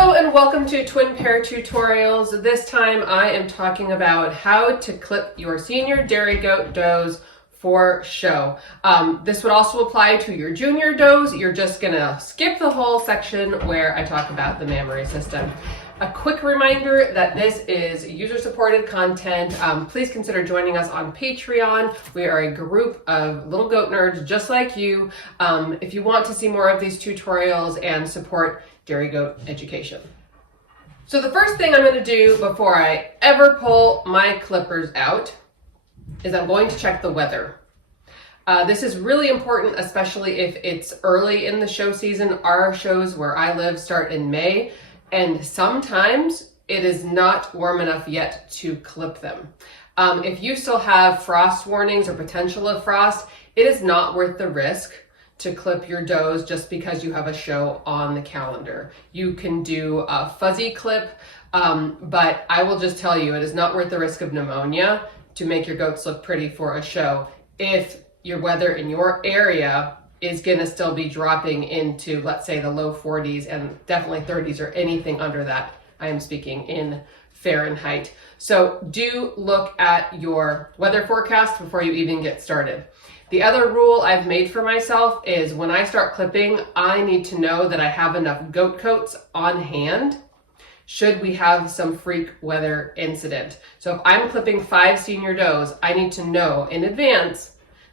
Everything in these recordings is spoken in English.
Hello and welcome to Twin Pair Tutorials. This time I am talking about how to clip your senior dairy goat does for show. This would also apply to your junior does. You're just gonna skip the whole section where I talk about the mammary system. A quick reminder that this is user-supported content. Please consider joining us on Patreon. We are a group of little goat nerds just like you. If you want to see more of these tutorials and support dairy goat education. So the first thing I'm going to do before I ever pull my clippers out is I'm going to check the weather. This is really important, especially if it's early in the show season. Our shows where I live start in May, and sometimes it is not warm enough yet to clip them. If you still have frost warnings or potential of frost, it is not worth the risk to clip your does just because you have a show on the calendar. You can do a fuzzy clip, but I will just tell you, it is not worth the risk of pneumonia to make your goats look pretty for a show if your weather in your area is gonna still be dropping into, let's say, the low 40s and definitely 30s or anything under that. I am speaking in Fahrenheit. So do look at your weather forecast before you even get started. The other rule I've made for myself is when I start clipping, I need to know that I have enough goat coats on hand should we have some freak weather incident. So if I'm clipping 5 senior does, I need to know in advance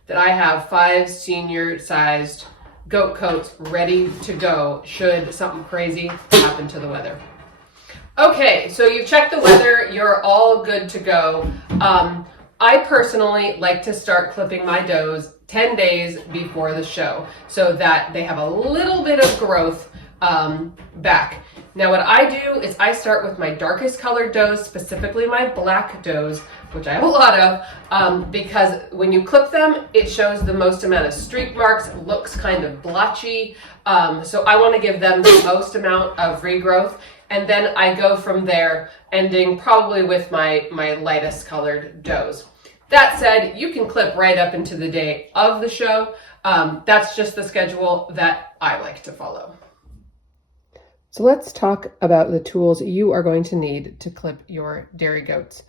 that I have 5 senior sized goat coats ready to go should something crazy happen to the weather. Okay, so you've checked the weather, you're all good to go. I personally like to start clipping my does 10 days before the show so that they have a little bit of growth back. Now what I do is I start with my darkest colored does, specifically my black does, which I have a lot of, because when you clip them, it shows the most amount of streak marks, looks kind of blotchy. So I want to give them the most amount of regrowth. And then I go from there, ending probably with my lightest colored does. That said, you can clip right up into the day of the show. That's just the schedule that I like to follow. So let's talk about the tools you are going to need to clip your dairy goats.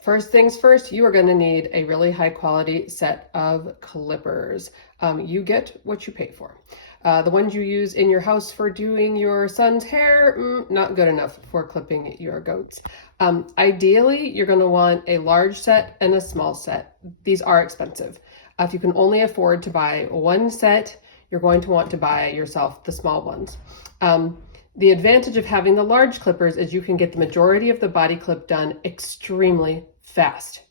First things first, you are going to need a really high quality set of clippers. You get what you pay for. The ones you use in your house for doing your son's hair, not good enough for clipping your goats. Ideally, you're going to want a large set and a small set. These are expensive. If you can only afford to buy one set, you're going to want to buy yourself the small ones. The advantage of having the large clippers is you can get the majority of the body clip done extremely fast.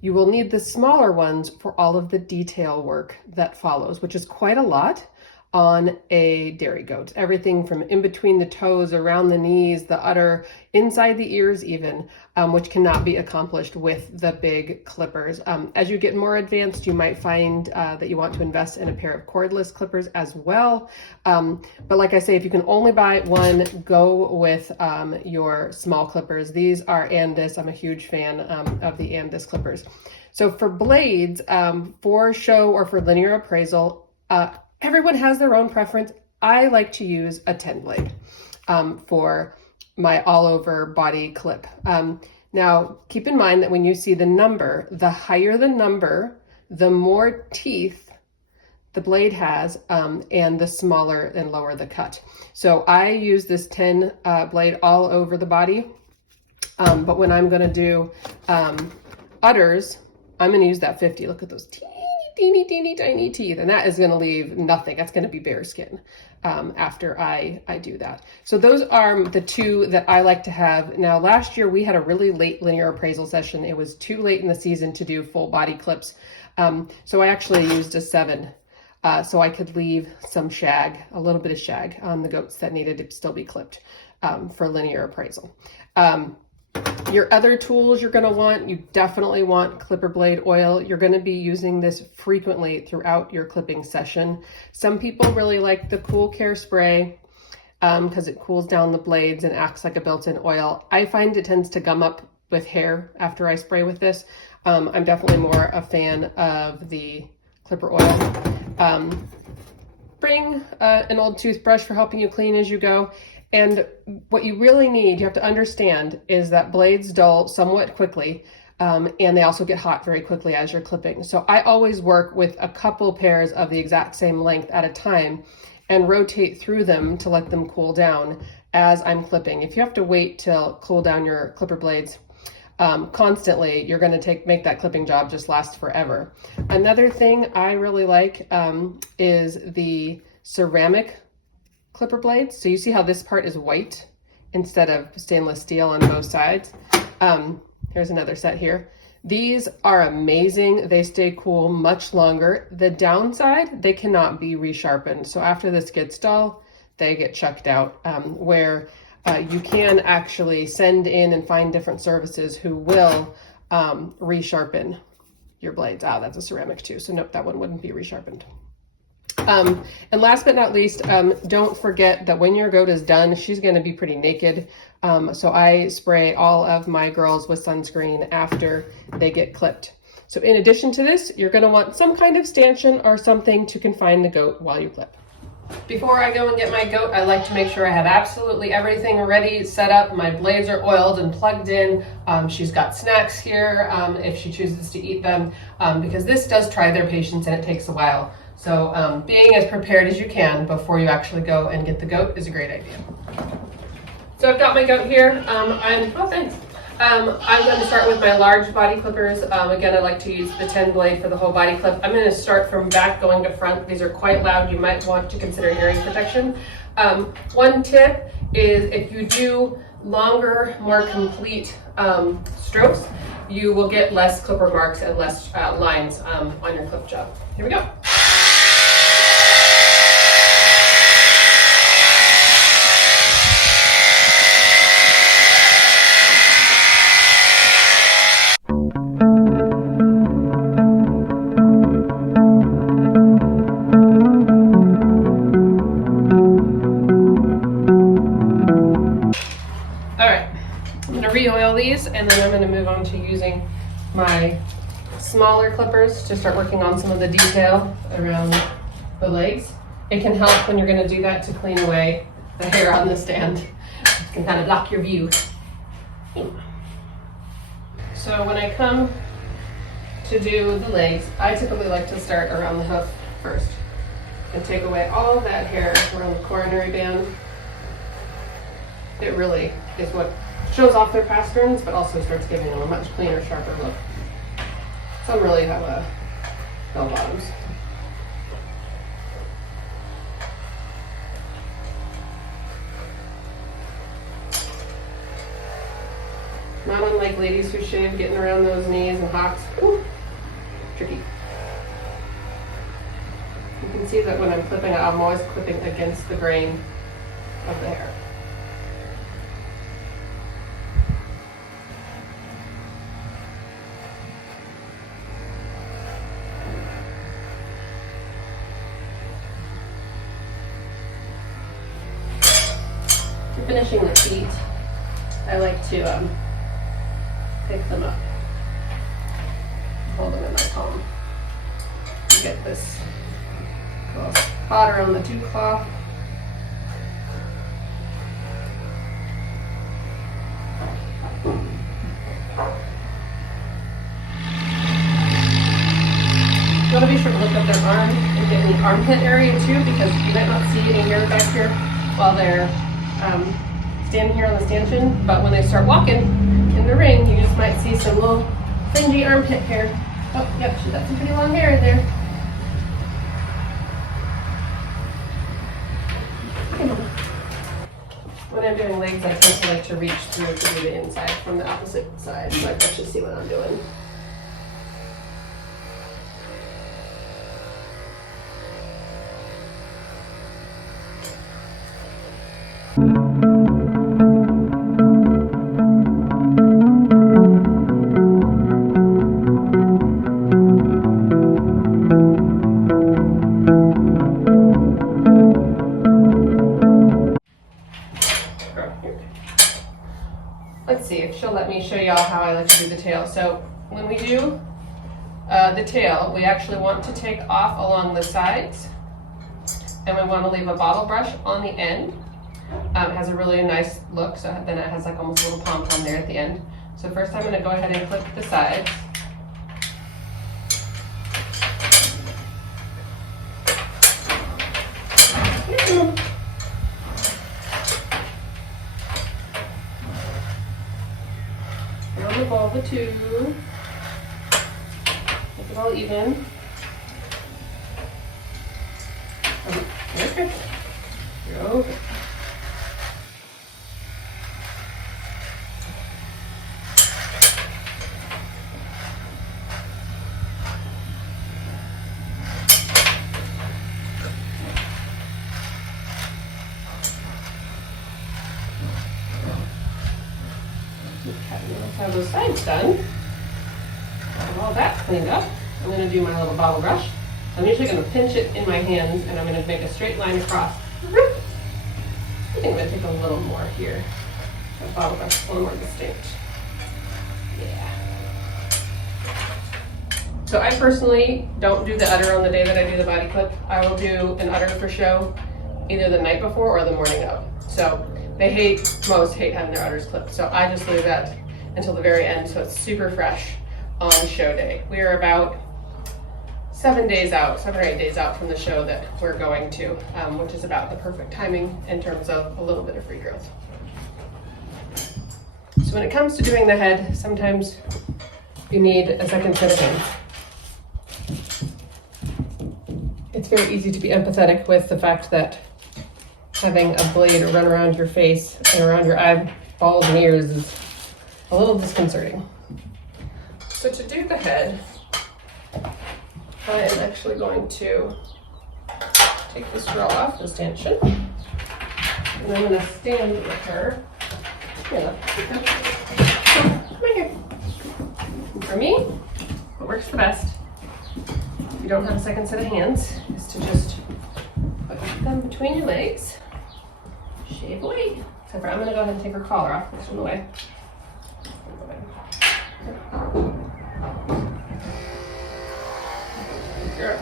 You will need the smaller ones for all of the detail work that follows, which is quite a lot on a dairy goat. Everything from in between the toes, around the knees, the udder, inside the ears even, which cannot be accomplished with the big clippers. As you get more advanced, you might find that you want to invest in a pair of cordless clippers as well. But like I say, if you can only buy one, go with your small clippers. These are Andis. I'm a huge fan of the Andis clippers. So for blades, for show or for linear appraisal, everyone has their own preference. I like to use a 10 blade for my all over body clip. Now, keep in mind that when you see the number, the higher the number, the more teeth the blade has, and the smaller and lower the cut. So I use this 10 blade all over the body, but when I'm gonna do udders, I'm gonna use that 50. Look at those teeny tiny teeth, and that is going to leave nothing. That's going to be bare skin after I do that. So those are the two that I like to have. Now last year we had a really late linear appraisal session. It was too late in the season to do full body clips, so I actually used a 7 so I could leave some shag, a little bit of shag on the goats that needed to still be clipped for linear appraisal. Your other tools you're going to want, you definitely want clipper blade oil. You're going to be using this frequently throughout your clipping session. Some people really like the Cool Care spray because it cools down the blades and acts like a built-in oil. I find it tends to gum up with hair after I spray with this. I'm definitely more a fan of the clipper oil. bring an old toothbrush for helping you clean as you go. And what you really need, you have to understand, is that blades dull somewhat quickly, and they also get hot very quickly as you're clipping. So I always work with a couple pairs of the exact same length at a time and rotate through them to let them cool down as I'm clipping. If you have to wait till cool down your clipper blades constantly, you're going to make that clipping job just last forever. Another thing I really like is the ceramic clipper blades. So you see how this part is white instead of stainless steel on both sides. Here's another set here. These are amazing. They stay cool much longer. The downside, they cannot be resharpened. So after this gets dull, they get chucked out, where you can actually send in and find different services who will resharpen your blades. That's a ceramic too. So nope, that one wouldn't be resharpened. And last but not least, don't forget that when your goat is done, she's going to be pretty naked. So I spray all of my girls with sunscreen after they get clipped. So in addition to this, you're going to want some kind of stanchion or something to confine the goat while you clip. Before I go and get my goat, I like to make sure I have absolutely everything ready, set up. My blades are oiled and plugged in. She's got snacks here if she chooses to eat them, because this does try their patience and it takes a while. So being as prepared as you can before you actually go and get the goat is a great idea. So I've got my goat here. I'm going to start with my large body clippers. Again, I like to use the 10 blade for the whole body clip. I'm going to start from back going to front. These are quite loud. You might want to consider hearing protection. One tip is if you do longer, more complete strokes, you will get less clipper marks and less lines on your clip job. Here we go. Re-oil these, and then I'm going to move on to using my smaller clippers to start working on some of the detail around the legs. It can help when you're going to do that to clean away the hair on the stand. It can kind of block your view. So when I come to do the legs, I typically like to start around the hoof first and take away all that hair around the coronary band. It really is what shows off their pasterns, but also starts giving them a much cleaner, sharper look. Some really have bell bottoms. Not unlike ladies who shave, getting around those knees and hocks. Ooh, tricky. You can see that when I'm clipping, I'm always clipping against the grain of the hair. Finishing the feet, I like to pick them up, hold them in my palm. Get this little spot around the dew cloth. You want to be sure to look up their arm and get in the armpit area too, because you might not see any hair back here while they're standing here on the stanchion, but when they start walking in the ring, you just might see some little fringy armpit hair. Oh, yep, she's got some pretty long hair in there. When I'm doing legs, I tend to like to reach through to do the inside from the opposite side, so I can actually see what I'm doing. Let's see if she'll let me show y'all how I like to do the tail. So when we do the tail, we actually want to take off along the sides and we want to leave a bottle brush on the end. It has a really nice look, so then it has like almost a little pom-pom there at the end. So first I'm going to go ahead and clip the sides. Around the vulva too. Make it all even. Okay. Go. Let's have those sides done. Have all that cleaned up. I'm going to do my little bottle brush. I'm usually going to pinch it in my hands and I'm going to make a straight line across. I think I'm going to take a little more here. The bottle brush is a little more distinct. Yeah. So I personally don't do the udder on the day that I do the body clip. I will do an udder for show either the night before or the morning of. So most hate having their udders clipped. So I just leave that until the very end so it's super fresh on show day. We are about 7 or 8 days out from the show that we're going to, which is about the perfect timing in terms of a little bit of free growth. So when it comes to doing the head, sometimes you need a second set of hands. It's very easy to be empathetic with the fact that having a blade run around your face and around your eyeballs and ears is a little disconcerting. So to do the head, I am actually going to take this girl off the stanchion, and I'm going to stand with her. Come here. And for me, what works the best, if you don't have a second set of hands, is to just put them between your legs, shave away. Except for I'm going to go ahead and take her collar off, this one away. Girl.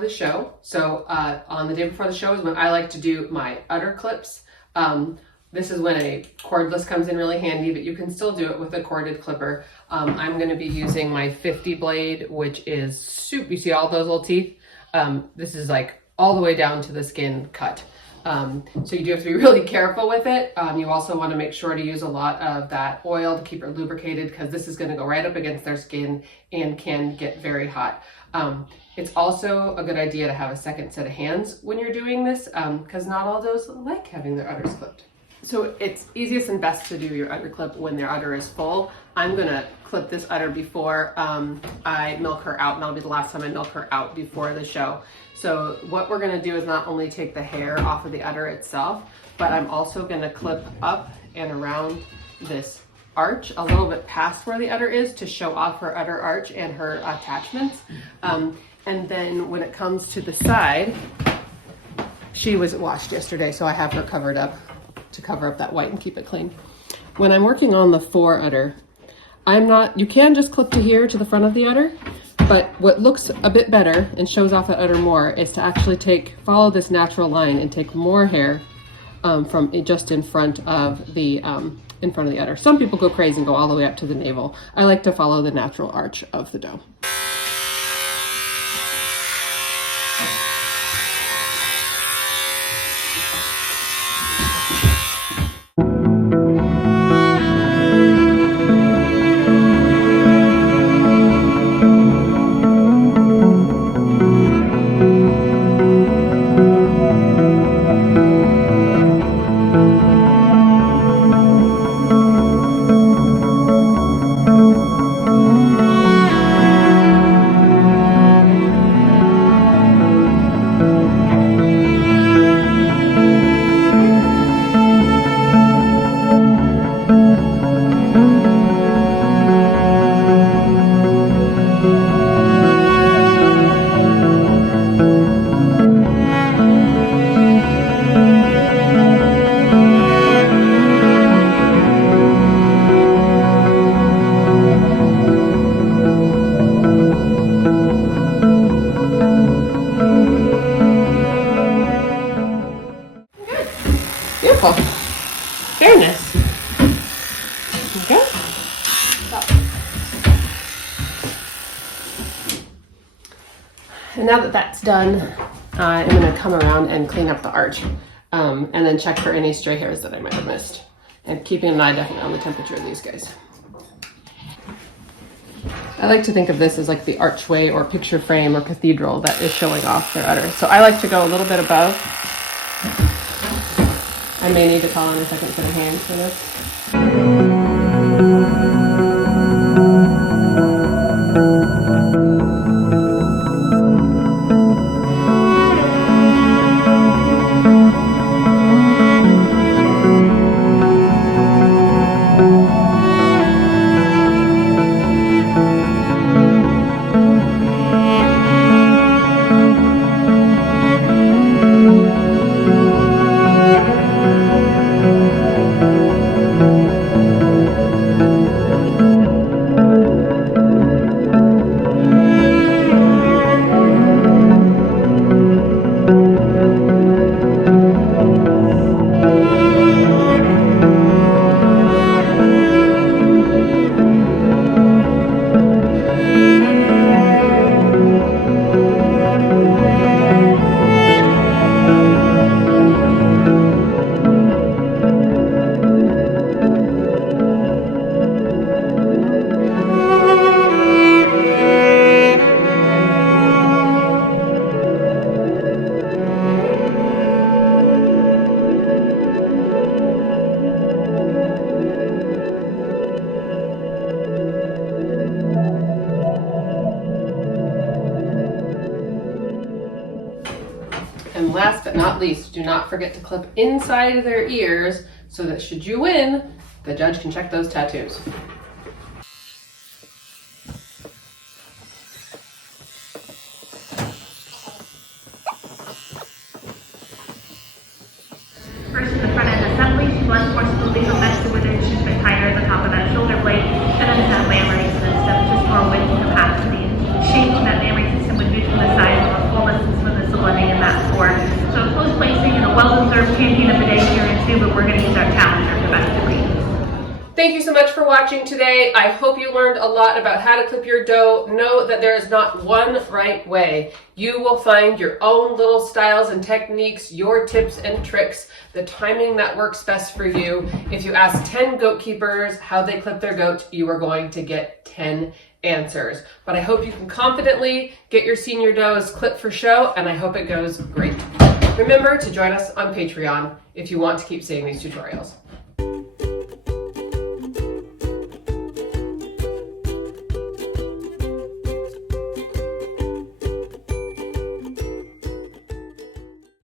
The show. So on the day before the show is when I like to do my udder clips. This is when a cordless comes in really handy, but you can still do it with a corded clipper. I'm going to be using my 50 blade, which is super, you see all those little teeth? This is like all the way down to the skin cut. So you do have to be really careful with it. You also want to make sure to use a lot of that oil to keep it lubricated, because this is going to go right up against their skin and can get very hot. It's also a good idea to have a second set of hands when you're doing this, because not all those like having their udders clipped. So it's easiest and best to do your udder clip when their udder is full. I'm gonna clip this udder before I milk her out, and that'll be the last time I milk her out before the show. So what we're gonna do is not only take the hair off of the udder itself, but I'm also gonna clip up and around this arch a little bit past where the udder is to show off her udder arch and her attachments. And then when it comes to the side, she was washed yesterday, so I have her covered up to cover up that white and keep it clean. When I'm working on the fore udder, you can just clip to here to the front of the udder, but what looks a bit better and shows off the udder more is to actually follow this natural line and take more hair from just in front of the udder. Some people go crazy and go all the way up to the navel. I like to follow the natural arch of the doe. goodness. Okay. Stop. And now that that's done, I'm going to come around and clean up the arch and then check for any stray hairs that I might have missed. And keeping an eye definitely on the temperature of these guys. I like to think of this as like the archway or picture frame or cathedral that is showing off their udder. So I like to go a little bit above. I may need to call on a second set of hands for this. And last but not least, do not forget to clip inside of their ears so that should you win, the judge can check those tattoos. First to the front end assembly, she was forcibly domestic with her she's been tighter at the top of that shoulder blade, and then that lamprey system, just more width and capacity. Shaping that lamprey system would do to the size of a full distance from the living in that sport. So close placing and a well-deserved champion of the day here in two, but we're going to use our challenger domestically. Thank you so much for watching today. I hope you learned a lot about how to clip your doe. Know that there is not one right way. You will find your own little styles and techniques, your tips and tricks, the timing that works best for you. If you ask 10 goat keepers how they clip their goats, you are going to get 10 answers. But I hope you can confidently get your senior does clipped for show, and I hope it goes great. Remember to join us on Patreon if you want to keep seeing these tutorials.